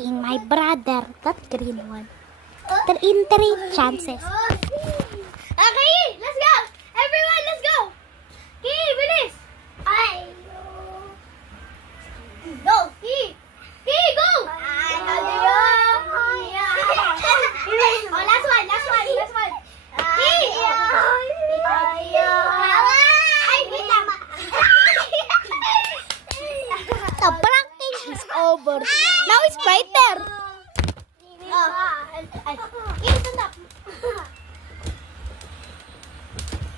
pranking my brother, that green one. In 3 chances. Okay, let's go! Everyone, let's go! Okay, bilis! Go! Okay, go! Oh, last one. Okay! Ay, wait lang. The pranking is over. Now it's brighter. Stop.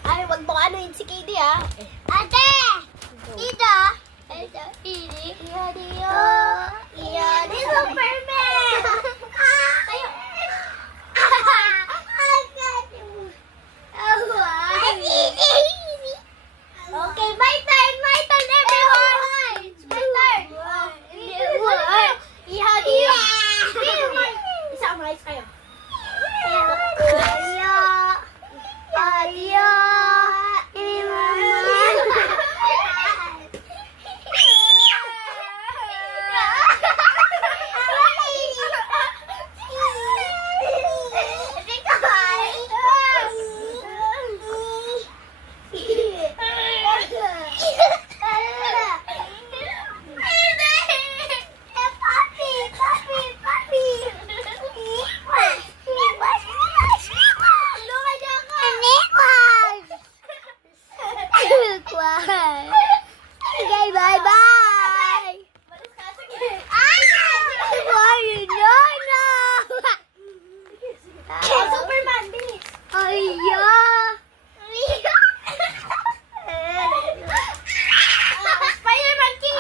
Ay, wag mo anuhin si KD, ah. Ate! Tita! Ini Superman! Tayo! Okay, my turn, everyone! It's my turn! Ihagi yun! Isa-umalis kayo. Okay, bye-bye. Superman, bilis! Spider-Man King!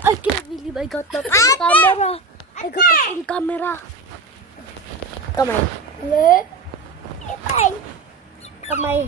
I can't believe I got that on camera. I got that on camera. Kamay. Kamay.